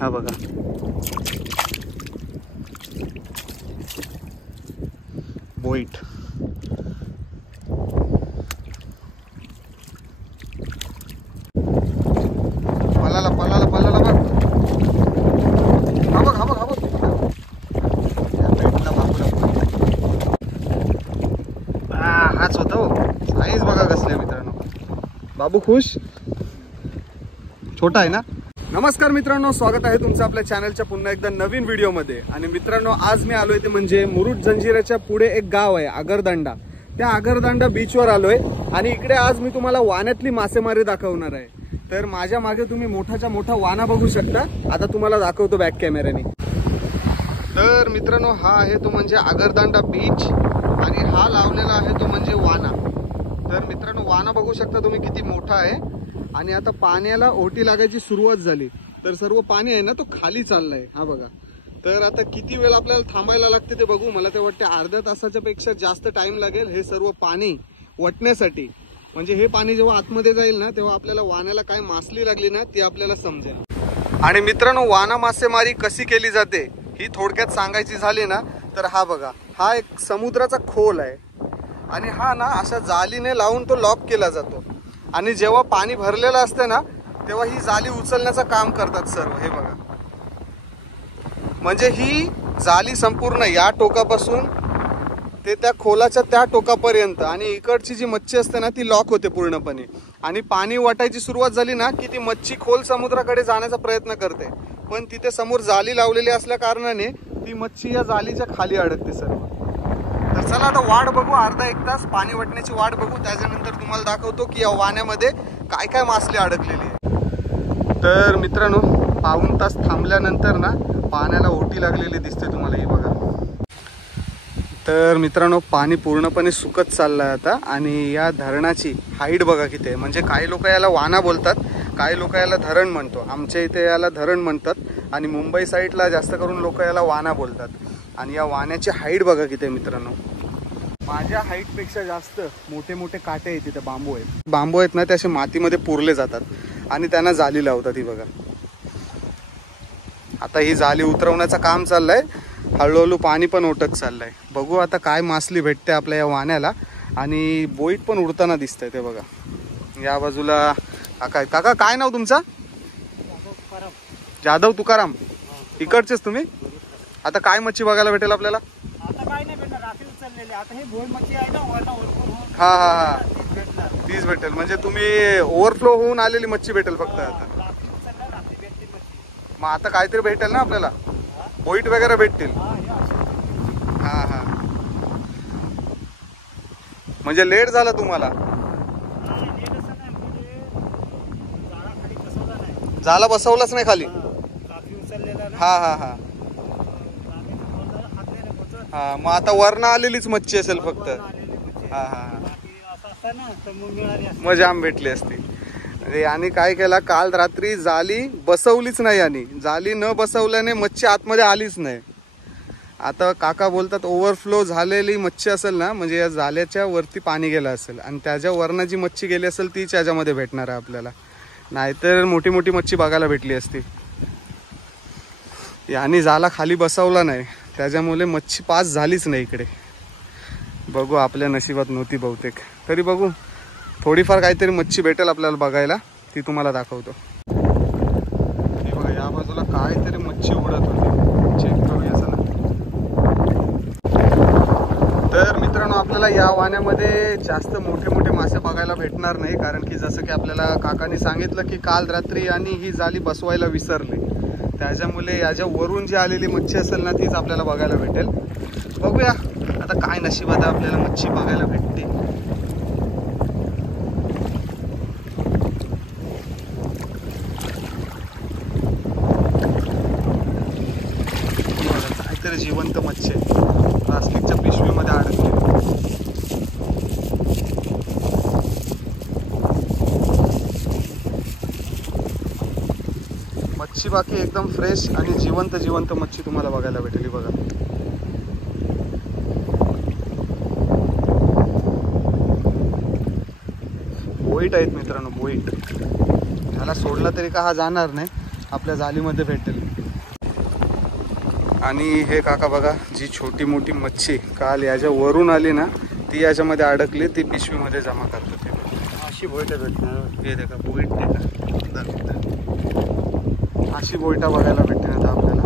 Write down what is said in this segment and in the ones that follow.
हा बघा, बोईट. पलाला पलाला पलाला बघ. हा बघ हा बघ हा बघ. भेटला बाबूला. हाच होता हो. साईज बघा कसले मित्रांनो. बाबू खुश. छोटा आहे ना. नमस्कार मित्रांनो, स्वागत आहे तुमचं आपल्या चॅनलच्या पुन्हा एकदा नवीन व्हिडिओमध्ये. आणि मित्रांनो, आज मी आलोय ते म्हणजे मुरुड जंजिऱ्याच्या पुढे एक गाव आहे आगरदांडा. त्या आगरदांडा बीचवर आलोय आणि इकडे आज मी तुम्हाला वाण्यातली मासेमारी दाखवणार आहे. तर माझ्या मागे तुम्ही मोठाच्या मोठा वाना बघू शकता. आता तुम्हाला दाखवतो बॅक कॅमेऱ्याने. तर मित्रांनो, हा आहे तो म्हणजे आगरदांडा बीच आणि हा लावलेला आहे तो म्हणजे वाना. तर मित्रांनो, वाना बघू शकता तुम्ही किती मोठा आहे. आणि आता पाण्याला ओटी लागायची सुरुवात झाली. तर सर्व पाणी आहे ना तो खाली चाललाय. हा बघा. तर आता किती वेळ आपल्याला थांबायला लागते ते बघू. मला ते वाटते अर्ध्या तासाच्या पेक्षा जास्त टाइम लागेल हे सर्व पाणी वटण्यासाठी. म्हणजे हे पाणी जेव्हा आतमध्ये जाईल ना तेव्हा आपल्याला वाण्याला काय मासली लागली ना ती आपल्याला समजेल. आणि मित्रांनो, वाना मासेमारी कशी केली जाते ही थोडक्यात सांगायची झाली ना तर हा बघा, हा एक समुद्राचा खोल आहे आणि हा ना अशा जालीने लावून तो लॉक केला जातो. आणि जेव्हा पाणी भरलेलं असतं ना तेव्हा ही जाली उचलण्याचं काम करतात सर्व. हे बघा, म्हणजे ही जाली संपूर्ण या टोकापासून ते त्या खोलाच्या त्या टोकापर्यंत आणि इकडची जी मच्छी असते ना ती लॉक होते पूर्णपणे. आणि पाणी वाटायची सुरुवात झाली ना की ती मच्छी खोल समुद्राकडे जाण्याचा प्रयत्न करते. पण तिथे समोर जाली लावलेली असल्या कारणाने ती मच्छी या जालीच्या खाली अडकते सर्व. तर चला आता वाट बघू, अर्धा एक तास पाणी वाटण्याची वाट बघू. त्याच्यानंतर तुम्हाला दाखवतो की या वाण्यामध्ये काय काय मासली अडकलेली आहे. तर मित्रांनो, पाऊण तास थांबल्यानंतर ना पाण्याला ओटी लागलेली दिसते तुम्हाला. ही बघा. तर मित्रांनो, पाणी पूर्णपणे सुकत चाललंय आता. आणि या धरणाची हाईट बघा किती आहे. म्हणजे काही लोक याला वाना बोलतात, काही लोक याला धरण म्हणतो. आमच्या इथे याला धरण म्हणतात आणि मुंबई साईडला जास्त करून लोक याला वाना बोलतात. आणि या वाण्याची हाईट बघा किती आहे मित्रांनो. माझ्या हाईटपेक्षा जास्त मोठे मोठे काटे आहेत तिथे. बांबू आहेत. बांबू आहेत ना ते असे मातीमध्ये पुरले जातात आणि त्यांना जाली लावतात. ही बघा. आता ही जाली उतरवण्याचं काम चाललंय. हळूहळू पाणी पण ओटत चाललंय. बघू आता काय मासली भेटते आपल्या या वाण्याला. आणि बोईट पण उडताना दिसतंय ते बघा. या बाजूला काका. काका काय नाव तुमचं? जाधव तुकाराम. इकडचेच तुम्ही? आता काय मच्छी बघायला भेटेल आपल्याला? आता काय नाही भेटणार, रात्री उचललेली. आता हे भोई मच्छी आहे ना वरना ओरपून. हा हा हा, तीच भेटेल. म्हणजे तुम्ही ओव्हरफ्लो होऊन आलेली मच्छी भेटेल फक्त आता. रात्री उचलल्या, रात्री भेटते मच्छी. मग आता काहीतरी भेटेल ना आपल्याला, बोईट वगैरे भेटतील. हा हा, म्हणजे लेट झाला तुम्हाला. झाला बसवलाच नाही खाली. हा हा हा हा, मग आता वरनं आलेलीच मच्छी असेल फक्त. हा हा हा, मग जाम भेटली असती. आणि काय केला, काल रात्री जाली बसवलीच नाही. आणि जाली न बसवल्याने मच्छी आतमध्ये आलीच नाही. आता काका बोलतात ओव्हरफ्लो झालेली मच्छी असेल ना, म्हणजे या जाल्याच्या वरती पाणी गेलं असेल आणि त्याच्या वरनं जी मच्छी गेली असेल तीच याच्यामध्ये भेटणार आहे आपल्याला. नाहीतर मोठी मोठी मच्छी बघायला भेटली असती. याने जाला खाली बसवला नाही त्याच्यामुळे मच्छी पास झालीच नाही इकडे. बघू, आपल्या नशिबात नव्हती बहुतेक. तरी बघू, थोडीफार काहीतरी मच्छी भेटेल आपल्याला बघायला, ती तुम्हाला दाखवतो. हे बघा, या बाजूला काहीतरी मच्छी उडत होती. चेक करूया चला. तर मित्रांनो, आपल्याला या वाण्यामध्ये जास्त मोठे मोठे मासे बघायला भेटणार नाही. कारण की जसं की आपल्याला काकांनी सांगितलं की काल रात्री आणि ही जाली बसवायला विसरले. त्याच्यामुळे याच्या वरून जी आलेली मच्छी असेल ना तीच आपल्याला बघायला भेटेल. बघूया आता काय नशिबात आपल्याला मच्छी बघायला भेटते. काहीतरी जिवंत मच्छी आहे, प्लास्टिकच्या पिशवीमध्ये अडकली. मच्छी बाकी एकदम फ्रेश आणि जिवंत जिवंत मच्छी तुम्हाला बघायला भेटेल. बघा, बोईट आहेत मित्रांनो, बोईट. ह्याला सोडला तरी का हा जाणार नाही. आपल्या जाळीमध्ये भेटेल. आणि हे काका बघा, जी छोटी मोठी मच्छी काल याच्या वरून आली ना, ती याच्यामध्ये अडकली, ती पिशवीमध्ये जमा करतो. ते अशी बोट भेटणार. हे देखा बोईट अशी बोईटा बघायला भेटते ना आपल्याला,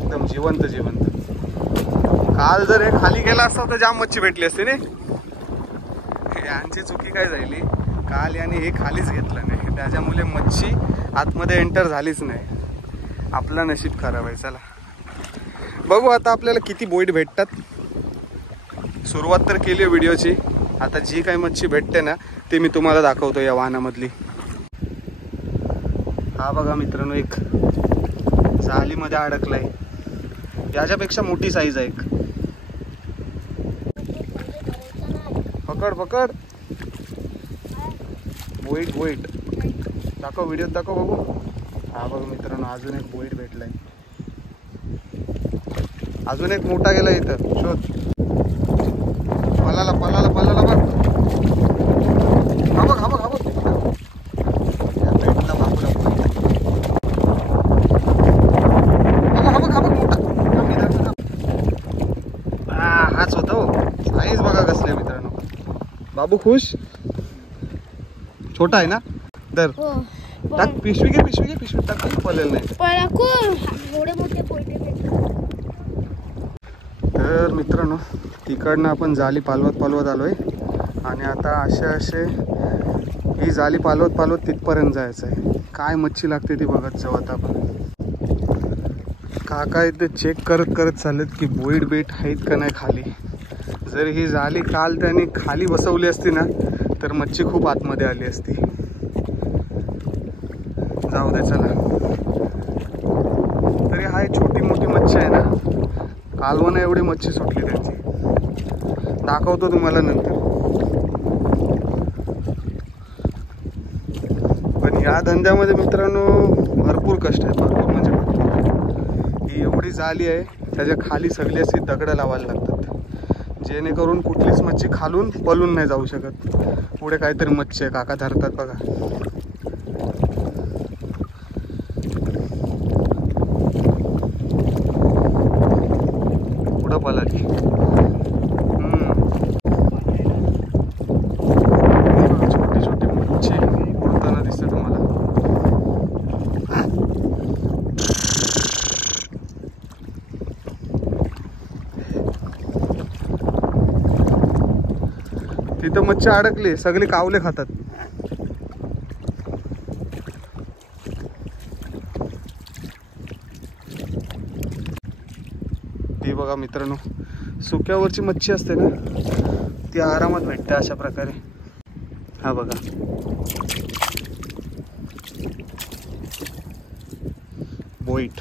एकदम जिवंत जिवंत. काल जर हे खाली गेला असता तर जाम मच्छी भेटली असते ना. यांची चुकी काय झाली, काल याने हे खालीच घेतलं नाही, त्याच्यामुळे मच्छी आतमध्ये एंटर झालीच नाही. आपला नशीब खराब आहे. चला बघू आता आपल्याला किती बोईट भेटतात. सुरुवात तर केली व्हिडिओची, आता जी काही मच्छी भेटते ना ते मी तुम्हाला दाखवतो या वाहनामधली. हा बघा मित्रांनो, एक जाळीमध्ये अडकलाय, याच्यापेक्षा मोठी साईज आहे. एक पकड पकड बोईट बोईट दाखव, व्हिडिओत दाखव बघू. हा बघा मित्रांनो, अजून एक बोईट भेटलाय, अजून एक मोठा गेला इथं. शोध, पलाला पलाला पलाला बघ. हा बघ हा बघ हा बघ, भेटला बापूला. हा बघ हा बघ मोठा. हाच होता हो. साईज बघा कसले मित्रांनो. बाबू खुश? छोटा आहे ना. दर टाक, पिशवी घे पिशवी घे, पिशवी टाक, पलेल नाही. तर मित्रांनो, तिकडनं आपण जाळी पालवत आलोय आणि आता असे ही जाळी पालवत तिथपर्यंत जायचं आहे. काय मच्छी लागते ती बघत जाऊ आता आपण. काका इथे चेक करत चालत की बोईट बेट आहेत का नाही खाली. जर ही जाळी काल त्याने खाली बसवली असती ना तर मच्छी खूप आतमध्ये आली असती. जाऊ दे चला. तरी हा छोटी मोठी मच्छी आहे ना, कालवण एवढी मच्छी सुटली त्यांची, दाखवतो तुम्हाला नंतर. पण या धंद्यामध्ये मित्रांनो भरपूर कष्ट आहे, भरपूर म्हणजे भरपूर. ही एवढी जाळी आहे, त्याच्या खाली सगळी अशी दगडं लावायला लागतात, जेणेकरून कुठलीच मच्छी खालून पळून नाही जाऊ शकत. पुढे काहीतरी मच्छी आहे, काका धरतात बघा. पलाली छोटी छोटी मच्छी उडताना दिसते तुम्हाला. तिथं मच्छी अडकली, सगळे कावले खातात. ती बघा मित्रांनो, सुक्यावरची मच्छी असते ना ती आरामात भेटते अशा प्रकारे. हा बघा, बोईट.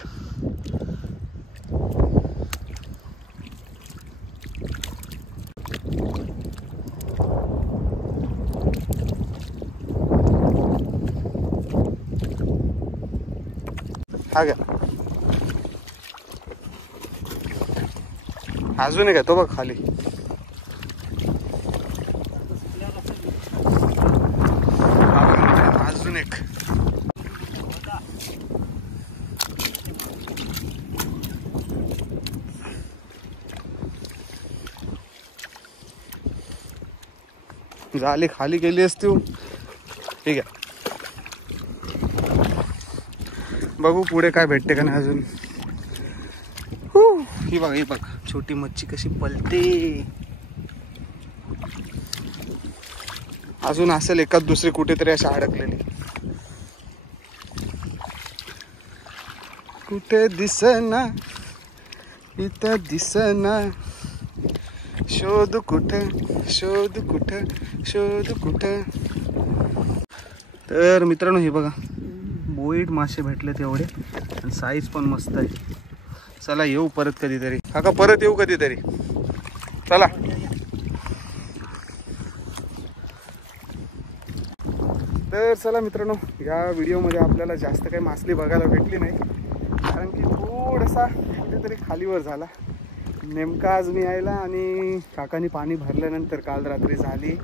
हा घ्या, अजून एक आहे तो बघ खाली. अजून एक. जाळी खाली गेली असती. ठीक आहे, बघू पुढे काय भेटते का नाही अजून. ही बघा, ही बघ छोटी मच्छी कशी पलते. अजून असेल एकाच दुसरी कुठेतरी अशी अडकलेली. कुठे दिसना, इथं दिसना, शोध कुठे शोध कुठे शोध कुठे. तर मित्रांनो, हे बघा बोईट मासे भेटले तेवढे, आणि साईज पण मस्त आहे. चला येऊ परत कधीतरी. काका परत येऊ कधीतरी. चला. तर चला मित्रांनो, या व्हिडिओमध्ये आपल्याला जास्त काही मासली बघायला भेटली नाही, कारण की थोडासा कुठेतरी खालीवर झाला. नेमका आज मी यायला आणि काकानी पाणी भरल्यानंतर काल रात्री झाली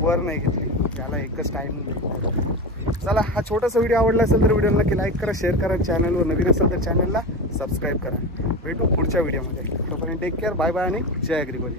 वर नाही घेतली, त्याला एकच टाईम. चला, हा छोटासा व्हिडिओ आवडला असेल तर व्हिडिओला नक्की लाईक करा, शेअर करा, चॅनलवर नवीन असेल तर चॅनलला सबस्क्राईब करा. भेटू पुढच्या व्हिडिओमध्ये. तोपर्यंत टेक केअर, बाय बाय आणि जय अग्रिकोली.